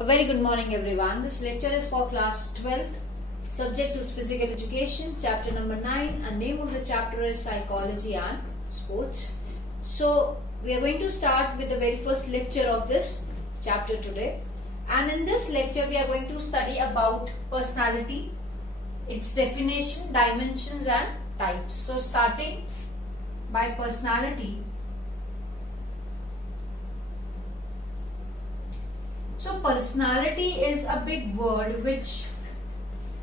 A very good morning everyone. This lecture is for class 12th. Subject is physical education, chapter number 9, and name of the chapter is psychology and sports. So we are going to start with the very first lecture of this chapter today. And in this lecture we are going to study about personality, its definition, dimensions and types. So starting by personality. So personality is a big word which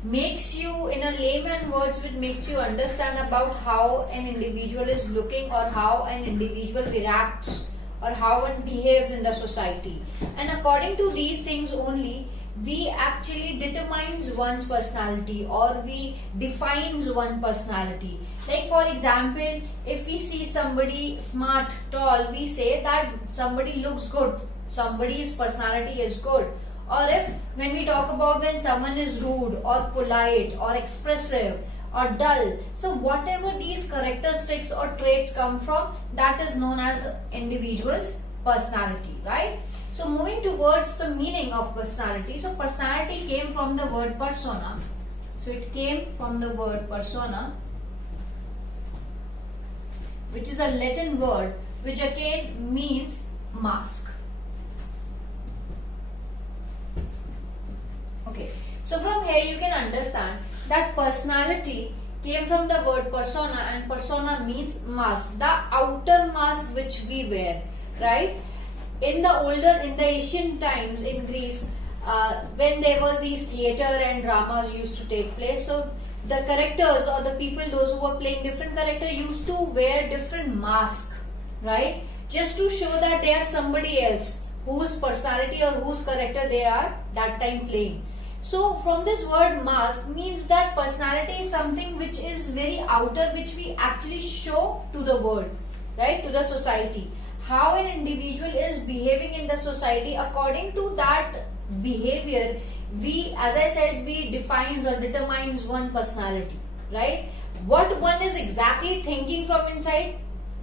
makes you, in a layman words, which makes you understand about how an individual is looking or how an individual reacts or how one behaves in the society. And according to these things only, we actually determines one's personality or we defines one personality. Like for example, if we see somebody smart, tall, we say that somebody looks good, somebody's personality is good. Or if when we talk about when someone is rude or polite or expressive or dull, so whatever these characteristics or traits come from, that is known as individual's personality, right? So moving towards the meaning of personality. So personality came from the word persona. So it came from the word persona, which is a Latin word which again means mask. Okay, so from here you can understand that personality came from the word persona, and persona means mask, the outer mask which we wear, right? In the ancient times in Greece, when there was these theatre and dramas used to take place, so the characters or the people, those who were playing different characters, used to wear different masks, right? Just to show that they are somebody else, whose personality or whose character they are that time playing. So from this word mask means that personality is something which is very outer, which we actually show to the world, right, to the society. How an individual is behaving in the society, according to that behavior, we, as I said, we defines or determines one personality, right? What one is exactly thinking from inside,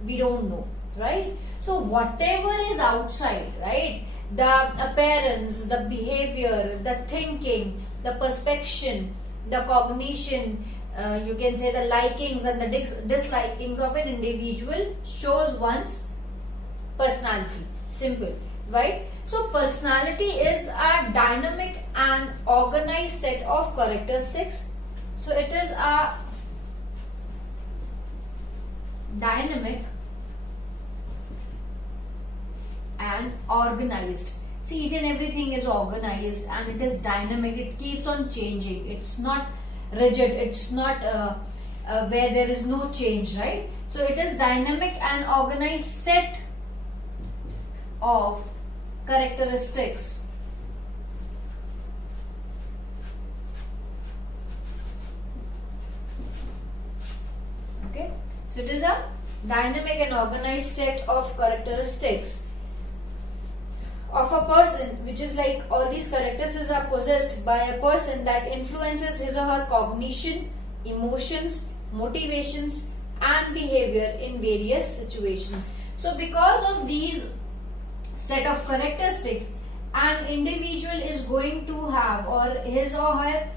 we don't know, right? So whatever is outside, right, the appearance, the behavior, the thinking, the perception, the cognition, you can say the likings and the dislikings of an individual shows one's personality. Simple, right? So personality is a dynamic and organized set of characteristics. So it is a dynamic and organized. See, each and everything is organized and it is dynamic. It keeps on changing. It's not rigid. It's not where there is no change, right? So it is dynamic and organized set of characteristics. Okay, so it is a dynamic and organized set of characteristics of a person, which is like all these characteristics are possessed by a person that influences his or her cognition, emotions, motivations and behavior in various situations. So because of these set of characteristics, an individual is going to have, or his or her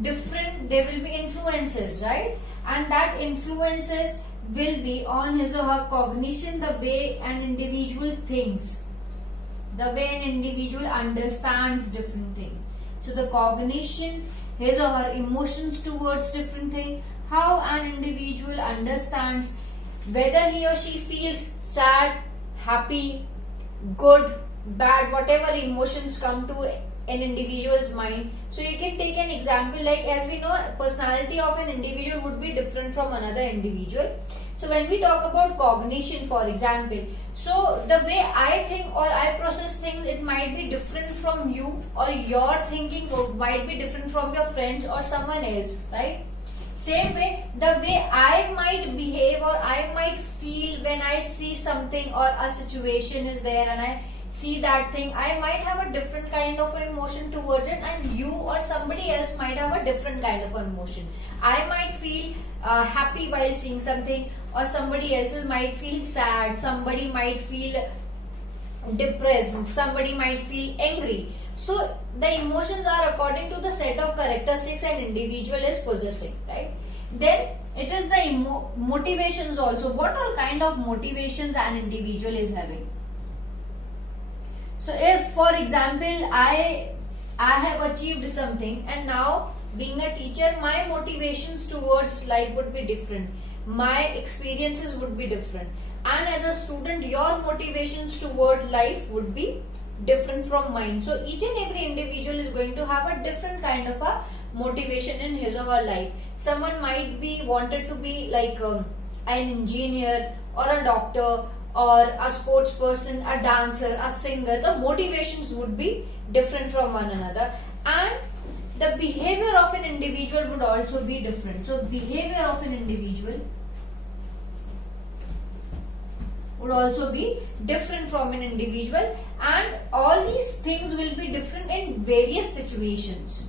different, there will be influences, right? And that influences will be on his or her cognition, the way an individual thinks, the way an individual understands different things. So the cognition, his or her emotions towards different things, how an individual understands whether he or she feels sad, happy, good, bad, whatever emotions come to an individual's mind. So you can take an example, like as we know, personality of an individual would be different from another individual. So when we talk about cognition, for example, so the way I think or I process things, it might be different from you, or your thinking might be different from your friends or someone else, right? Same way, the way I might behave or I might feel when I see something or a situation is there and I see that thing, I might have a different kind of emotion towards it, and you or somebody else might have a different kind of emotion. I might feel happy while seeing something, or somebody else might feel sad, somebody might feel depressed, somebody might feel angry. So the emotions are according to the set of characteristics an individual is possessing, right? Then it is the motivations also. What all kind of motivations an individual is having? So if, for example, I have achieved something, and now being a teacher, my motivations towards life would be different. My experiences would be different. And as a student, your motivations toward life would be different from mine. So each and every individual is going to have a different kind of a motivation in his or her life. Someone might be wanted to be like an engineer or a doctor or a sports person, a dancer, a singer. The motivations would be different from one another, and the behavior of an individual would also be different. So behavior of an individual would also be different from an individual, and all these things will be different in various situations.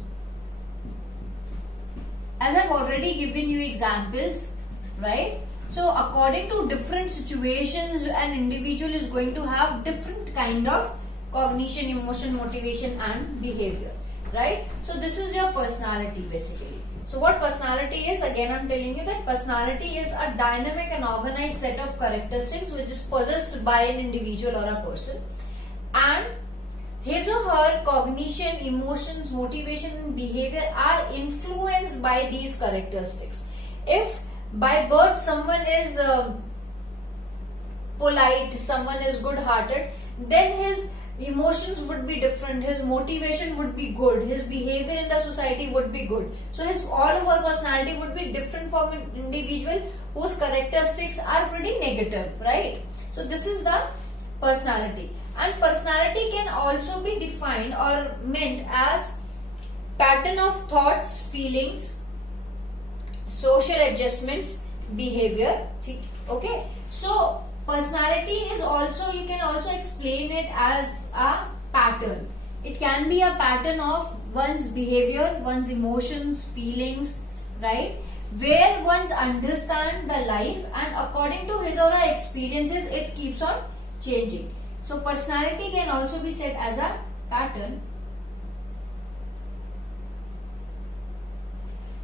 As I've already given you examples, right? So according to different situations, an individual is going to have different kind of cognition, emotion, motivation and behavior, right? So this is your personality basically. So what personality is? Again, I'm telling you that personality is a dynamic and organized set of characteristics which is possessed by an individual or a person, and his or her cognition, emotions, motivation and behavior are influenced by these characteristics. If by birth someone is polite, someone is good-hearted, then his emotions would be different, his motivation would be good, his behavior in the society would be good. So his all over personality would be different from an individual whose characteristics are pretty negative, right? So this is the personality. And personality can also be defined or meant as pattern of thoughts, feelings, social adjustments, behavior. Okay, so personality is also, you can also explain it as a pattern. It can be a pattern of one's behavior, one's emotions, feelings, right? Where one's understand the life, and according to his or her experiences, it keeps on changing. So personality can also be said as a pattern.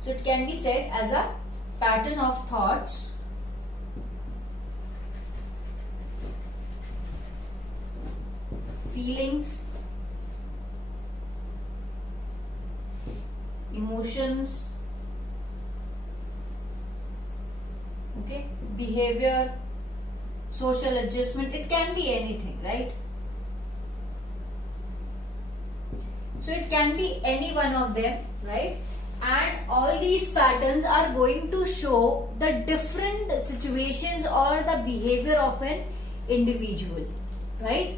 So it can be said as a pattern of thoughts, feelings, emotions, okay, behavior, social adjustment. It can be anything, right? So it can be any one of them, right? And all these patterns are going to show the different situations or the behavior of an individual, right?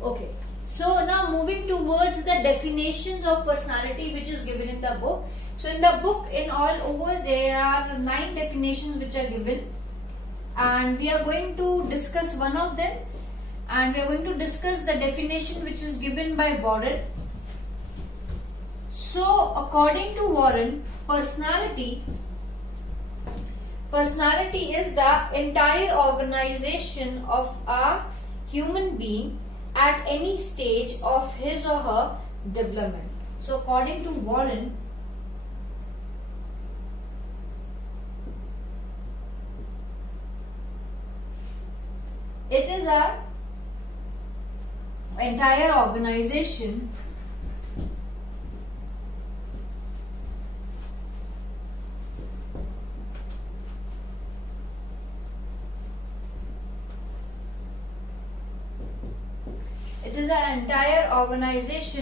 Okay. So now moving towards the definitions of personality which is given in the book. So in the book, in all over, there are 9 definitions which are given, and we are going to discuss one of them, and we are going to discuss the definition which is given by Warren. So according to Warren, personality is the entire organization of a human being at any stage of his or her development. So according to Warren, it is a entire organization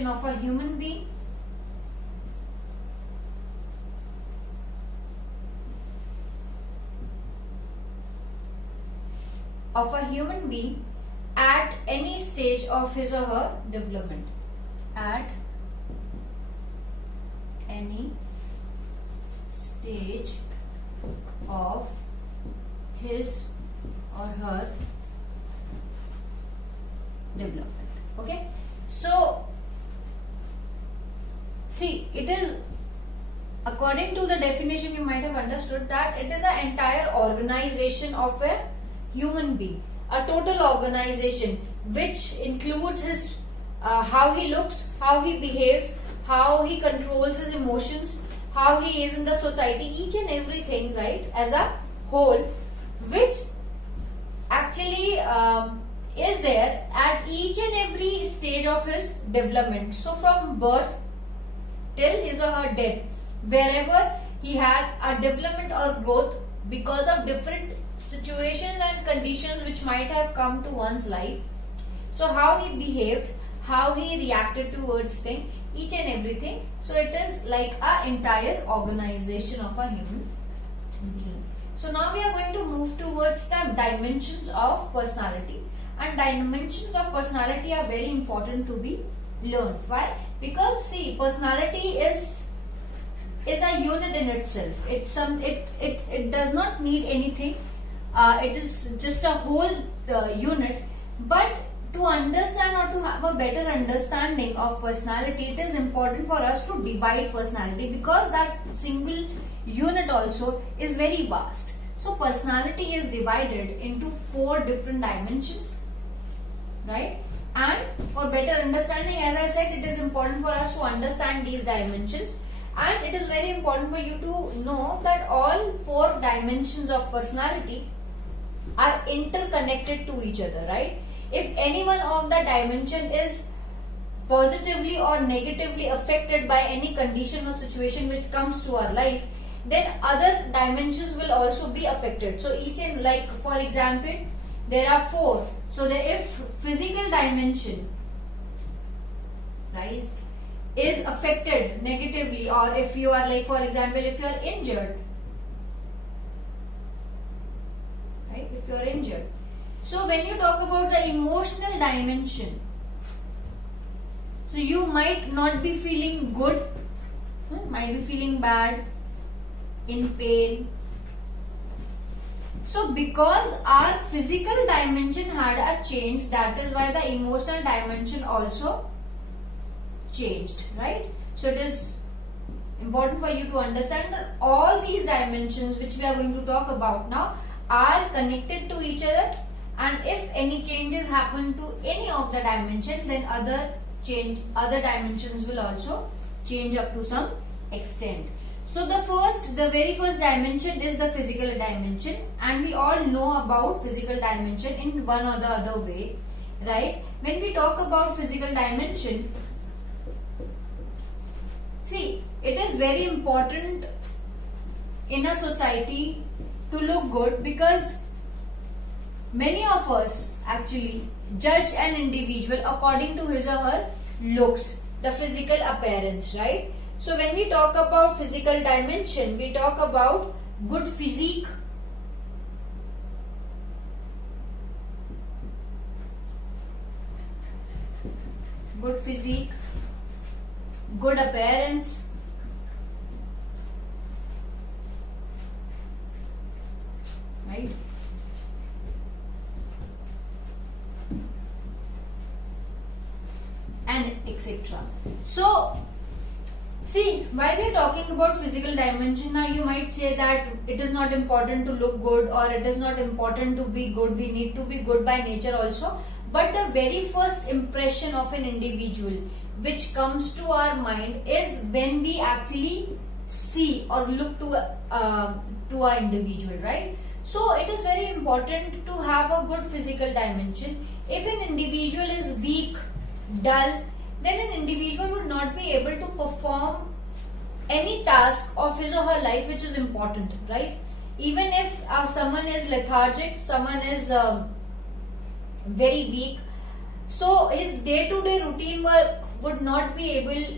of a human being at any stage of his or her development. At any stage of his or her development. Okay, so see, it is, according to the definition, you might have understood that it is an entire organization of a human being, a total organization which includes his how he looks, how he behaves, how he controls his emotions, how he is in the society, each and everything, right, as a whole, which actually is there at each and every stage of his development. So from birth till his or her death, wherever he had a development or growth because of different situations and conditions which might have come to one's life. So how he behaved, how he reacted towards things, each and everything. So it is like a entire organization of a human being. So now we are going to move towards the dimensions of personality. And dimensions of personality are very important to be learned. Why? Because see, personality is a unit in itself. It does not need anything. It is just a whole unit. But to understand or to have a better understanding of personality, it is important for us to divide personality, because that single unit also is very vast. So personality is divided into 4 different dimensions, right? And for better understanding, as I said, it is important for us to understand these dimensions, and it is very important for you to know that all 4 dimensions of personality are interconnected to each other, right? If any one of the dimension is positively or negatively affected by any condition or situation which comes to our life, then other dimensions will also be affected. So each in, like for example, there are 4. So if physical dimension, right, is affected negatively, or if you are, like for example, if you are injured, right, if you are injured. So when you talk about the emotional dimension, so you might not be feeling good, might be feeling bad, in pain. So because our physical dimension had a change, that is why the emotional dimension also changed, right? So it is important for you to understand that all these dimensions which we are going to talk about now are connected to each other, and if any changes happen to any of the dimension, then other dimensions will also change up to some extent. So the very first dimension is the physical dimension, and we all know about physical dimension in one or the other way, right? When we talk about physical dimension, see, it is very important in a society to look good, because many of us actually judge an individual according to his or her looks, the physical appearance, right? So when we talk about physical dimension, we talk about good physique, good appearance, right? And etc. So see, while we are talking about physical dimension, now you might say that it is not important to look good, or it is not important to be good, we need to be good by nature also. But the very first impression of an individual which comes to our mind is when we actually see or look to our individual, right? So it is very important to have a good physical dimension. If an individual is weak, dull, then an individual would not be able to perform any task of his or her life which is important, right? Even if someone is lethargic, someone is very weak, so his day-to-day routine work would not be able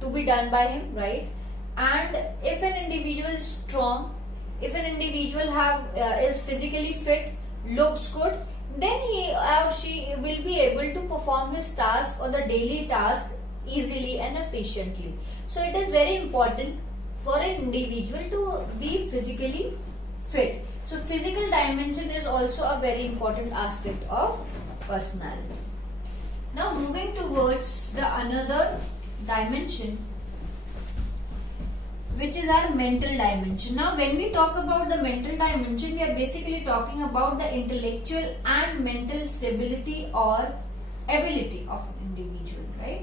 to be done by him, right? And if an individual is strong, if an individual is physically fit, looks good, then he or she will be able to perform his task or the daily task easily and efficiently. So it is very important for an individual to be physically fit. So physical dimension is also a very important aspect of personality. Now moving towards the another dimension, which is our mental dimension. Now when we talk about the mental dimension, we are basically talking about the intellectual and mental stability or ability of an individual, right?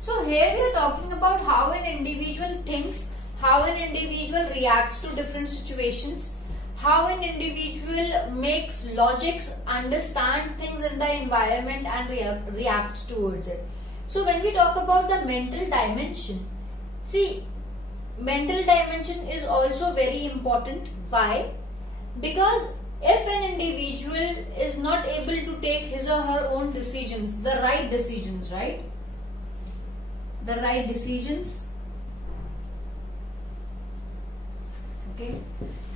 So here we are talking about how an individual thinks, how an individual reacts to different situations, how an individual makes logics, understand things in the environment and reacts towards it. So when we talk about the mental dimension, see, mental dimension is also very important. Why? Because if an individual is not able to take his or her own decisions, the right decisions, right? The right decisions. Okay.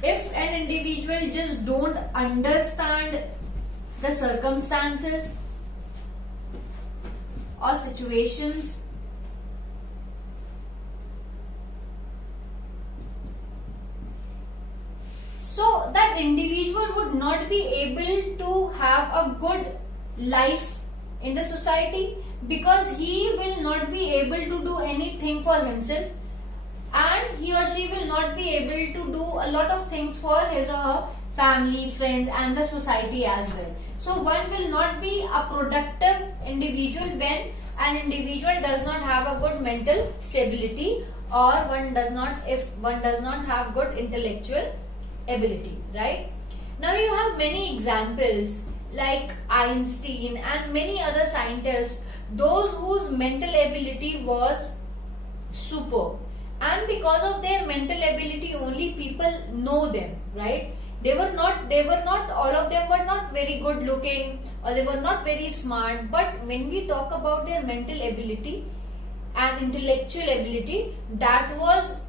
If an individual just don't understand the circumstances or situations, so that individual would not be able to have a good life in the society, because he will not be able to do anything for himself, and he or she will not be able to do a lot of things for his or her family, friends and the society as well. So one will not be a productive individual when an individual does not have a good mental stability, or if one does not have good intellectual ability, right? Now you have many examples like Einstein and many other scientists, those whose mental ability was superb, and because of their mental ability only people know them, right? They were not all of them were not very good looking, or they were not very smart, but when we talk about their mental ability and intellectual ability, that was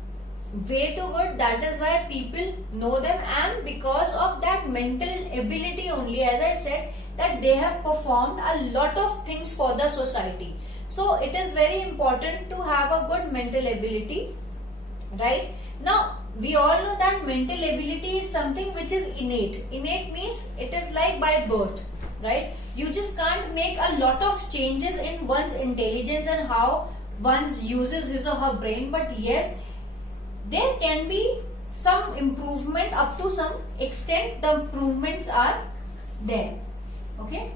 way too good. That is why people know them, and because of that mental ability only, as I said, that they have performed a lot of things for the society. So it is very important to have a good mental ability, right? Now we all know that mental ability is something which is innate. Innate means it is like by birth, right? You just can't make a lot of changes in one's intelligence and how one uses his or her brain, but yes, there can be some improvement. Up to some extent the improvements are there. Okay.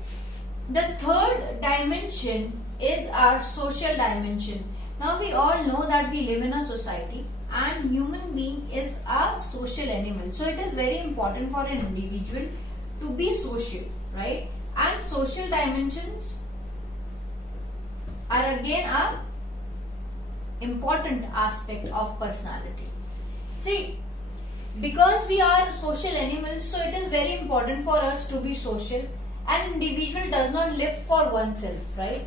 The third dimension is our social dimension. Now we all know that we live in a society, and human being is a social animal. So it is very important for an individual to be social, right? And social dimensions are again a important aspect of personality. See, because we are social animals, so it is very important for us to be social. An individual does not live for oneself, right?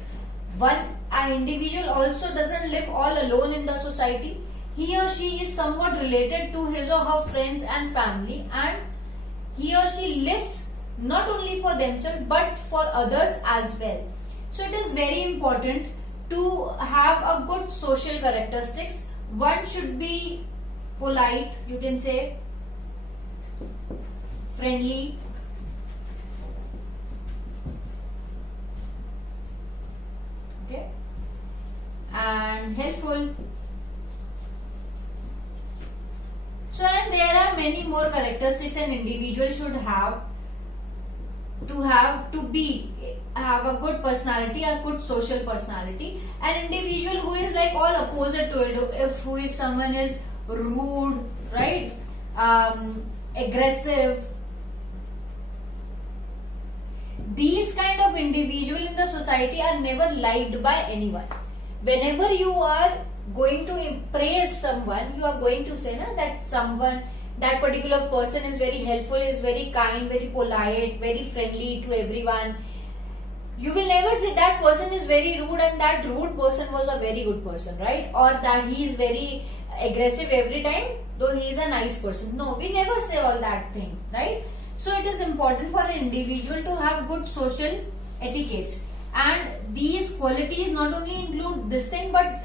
An individual also doesn't live all alone in the society. He or she is somewhat related to his or her friends and family, and he or she lives not only for themselves but for others as well. So it is very important to have a good social characteristics. One should be polite, you can say, friendly, okay, and helpful. So, and there are many more characteristics an individual should have have a good personality, a good social personality. An individual who is like all opposite to it, who is someone is rude, right, aggressive, these kind of individual in the society are never liked by anyone. Whenever you are going to praise someone, you are going to say that particular person is very helpful, is very kind, very polite, very friendly to everyone. You will never say that person is very rude and that rude person was a very good person, right? Or that he is very aggressive every time though he is a nice person. No, we never say all that thing, right? So it is important for an individual to have good social etiquettes, and these qualities not only include this thing but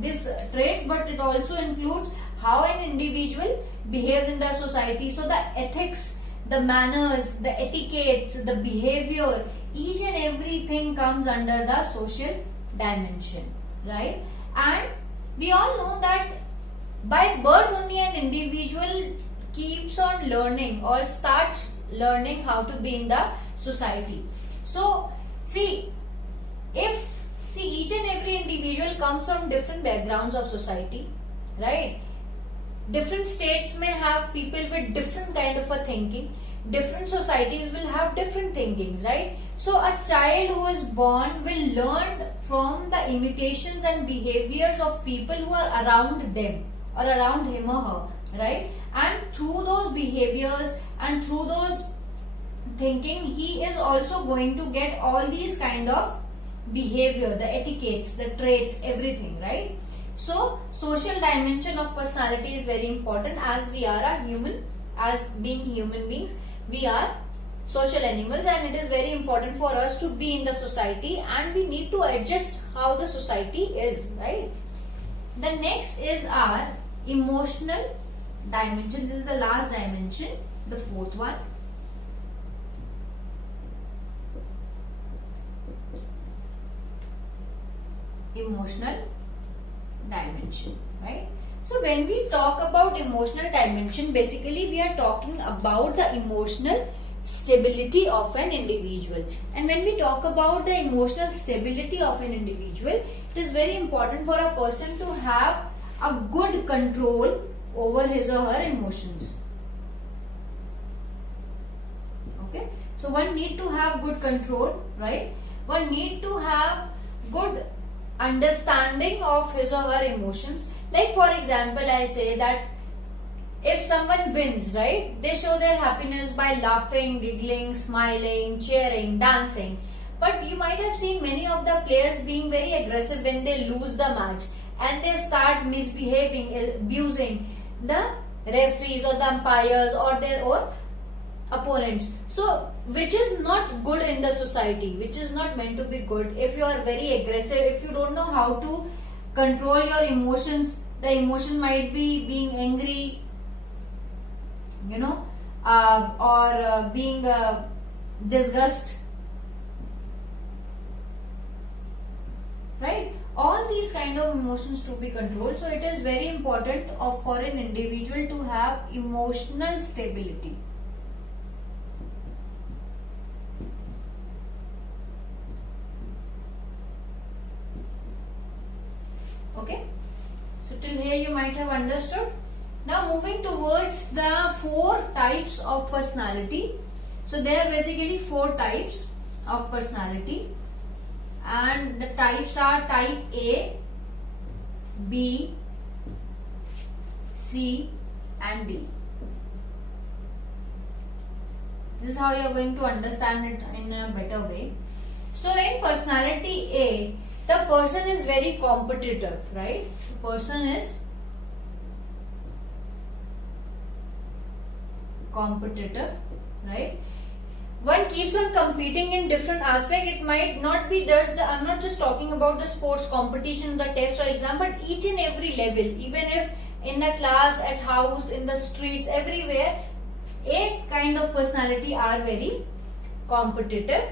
these traits, but it also includes how an individual behaves in the society. So the ethics, the manners, the etiquettes, the behavior, each and everything comes under the social dimension, right? And we all know that by birth only an individual keeps on learning or starts learning how to be in the society. So see, each and every individual comes from different backgrounds of society, right? Different states may have people with different kind of a thinking. Different societies will have different thinkings, right? So a child who is born will learn from the imitations and behaviors of people who are around them or around him or her, right? And through those behaviors and through those thinking, he is also going to get all these kind of behavior, the etiquettes, the traits, everything, right? So social dimension of personality is very important, as we are a human, as being human beings, we are social animals, and it is very important for us to be in the society, and we need to adjust how the society is, right? The next is our emotional dimension. This is the last dimension, the fourth one. Emotional dimension, right? So when we talk about emotional dimension, basically we are talking about the emotional stability of an individual. And when we talk about the emotional stability of an individual, it is very important for a person to have a good control over his or her emotions. Okay, so one need to have good control, right? One need to have good understanding of his or her emotions. Like for example, I say that if someone wins, right, they show their happiness by laughing, giggling, smiling, cheering, dancing. But you might have seen many of the players being very aggressive when they lose the match, and they start misbehaving, abusing the referees or the umpires or their own opponents. So which is not good in the society, which is not meant to be good. If you are very aggressive, if you don't know how to control your emotions, the emotion might be being angry, you know, or being disgust, right? All these kind of emotions to be controlled. So it is very important for an individual to have emotional stability. Okay, so till here you might have understood. Now moving towards the 4 types of personality. So there are basically 4 types of personality, and the types are type A, B, C and D. This is how you are going to understand it in a better way. So in personality A, the person is very competitive, right? The person is competitive, right? One keeps on competing in different aspects. It might not be just the, I'm not just talking about the sports competition, the test or exam, but each and every level, even if in the class, at house, in the streets, everywhere, a kind of personality are very competitive.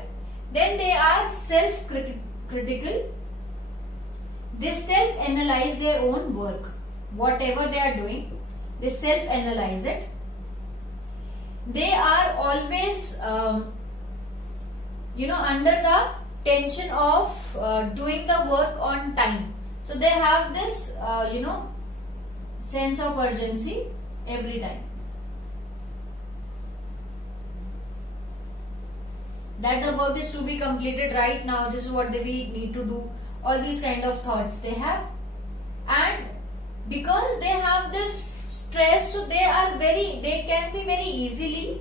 Then they are self-critical. They self-analyze their own work. Whatever they are doing, they self-analyze it. They are always, under the tension of doing the work on time. So they have this, sense of urgency every time. That the work is to be completed right now. This is what we need to do. All these kind of thoughts they have, and because they have this stress, so they can be very easily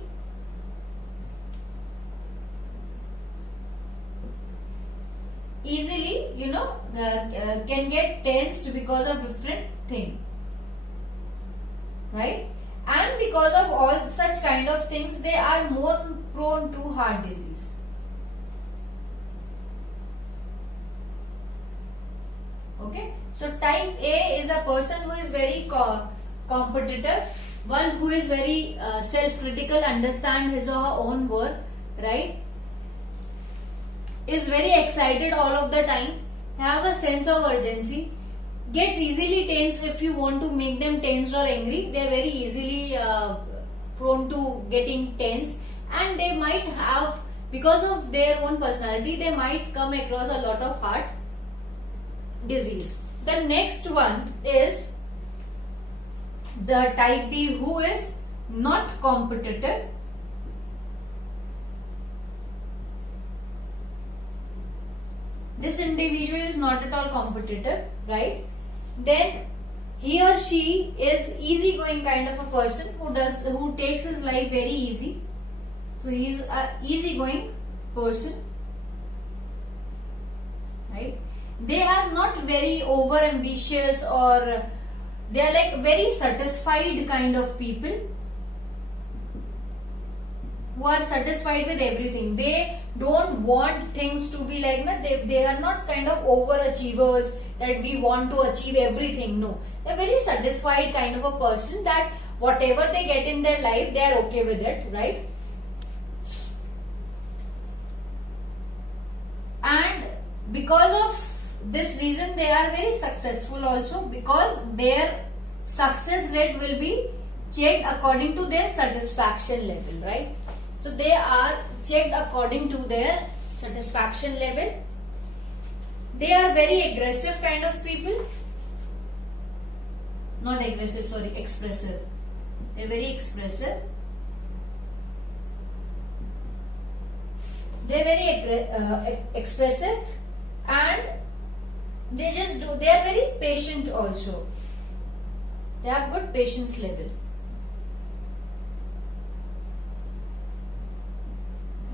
can get tensed because of different thing, right? And because of all such kind of things, they are more prone to heart disease. Okay, so type A is a person who is very competitive, one who is very self-critical, understand his or her own work, right? Is very excited all of the time, have a sense of urgency, gets easily tense. If you want to make them tensed or angry, they are very easily prone to getting tense, and they might have, because of their own personality, they might come across a lot of heart disease. The next one is the type B, who is not competitive. This individual is not at all competitive, right? Then he or she is easygoing kind of a person who takes his life very easy. So he is an easygoing person, right? They are not very over ambitious, or they are like very satisfied kind of people who are satisfied with everything. They don't want things to be like that. They are not kind of overachievers that we want to achieve everything. No, they're very satisfied kind of a person that whatever they get in their life, they are okay with it, right? And because of this reason, they are very successful also, because their success rate will be checked according to their satisfaction level, right? So they are checked according to their satisfaction level. They are very aggressive kind of people. Not aggressive, sorry, expressive. They are very expressive. They are very expressive, and they are very patient also. They have good patience level.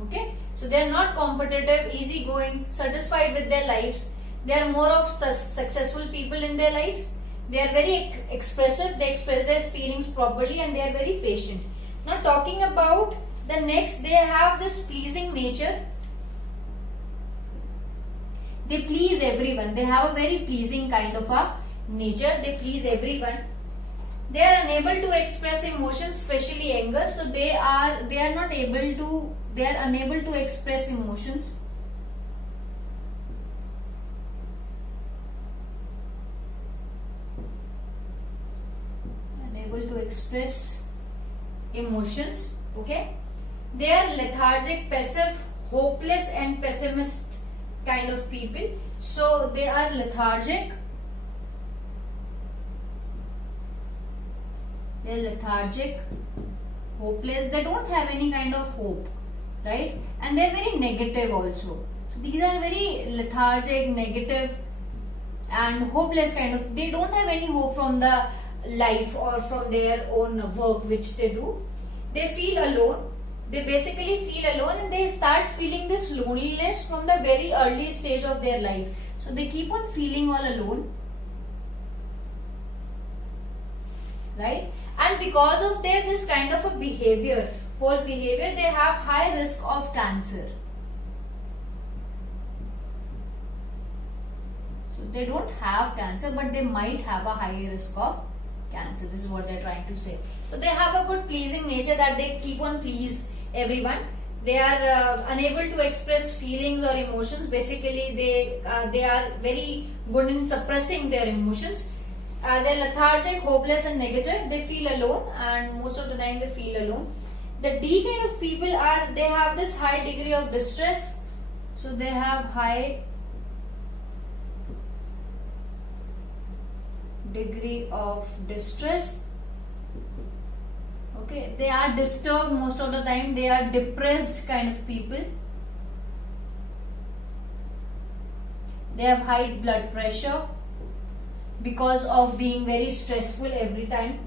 Okay, so they are not competitive, easygoing, satisfied with their lives. They are more of successful people in their lives. They are very expressive. They express their feelings properly, and they are very patient. Now talking about the next, they have this pleasing nature. They please everyone. They have a very pleasing kind of a nature. They please everyone. They are unable to express emotions, especially anger. So they are unable to express emotions. Unable to express emotions. Okay. They are lethargic, passive, hopeless, and pessimist kind of people. So they are lethargic. They are lethargic, hopeless. They don't have any kind of hope, right? And they are very negative also. So these are very lethargic, negative, and hopeless kind of. They don't have any hope from the life or from their own work which they do. They feel alone. They basically feel alone, and they start feeling this loneliness from the very early stage of their life. So they keep on feeling all alone, right? And because of this kind of a whole behavior, they have high risk of cancer. So they don't have cancer, but they might have a high risk of cancer. This is what they are trying to say. So they have a good pleasing nature, that they keep on please everyone. They are unable to express feelings or emotions. Basically, they are very good in suppressing their emotions. They are lethargic, hopeless, and negative. They feel alone, and most of the time they feel alone. The D kind of people they have this high degree of distress. So they have high degree of distress. Okay, they are disturbed most of the time. They are depressed kind of people. They have high blood pressure because of being very stressful every time.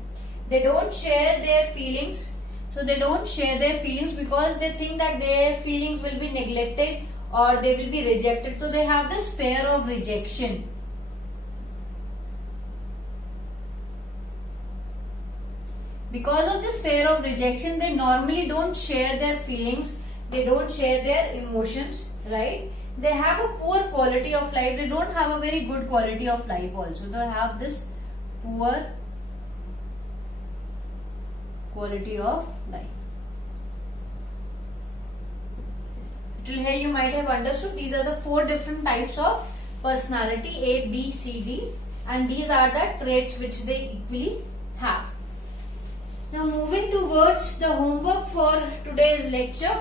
They don't share their feelings. So they don't share their feelings because they think that their feelings will be neglected or they will be rejected. So they have this fear of rejection. Because of this fear of rejection, they normally don't share their feelings. They don't share their emotions, right? They have a poor quality of life. They don't have a very good quality of life also. They have this poor quality of life. Till here you might have understood these are the 4 different types of personality, A, B, C, D, and these are the traits which they equally have. Now moving towards the homework for today's lecture.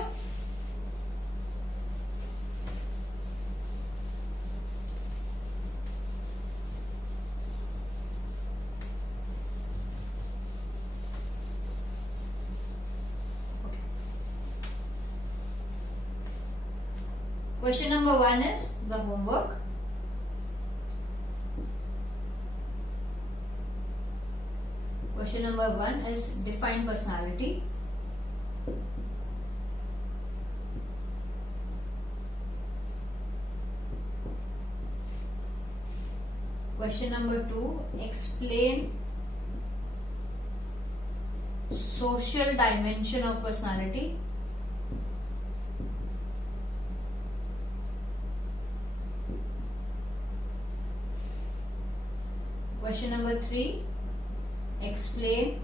Question number 1 is the homework. Question number 1 is define personality. Question number 2, explain social dimension of personality. Question number 3, explain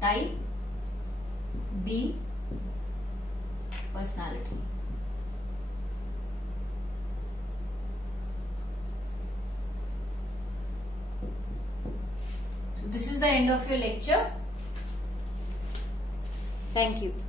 type B personality. So this is the end of your lecture. Thank you.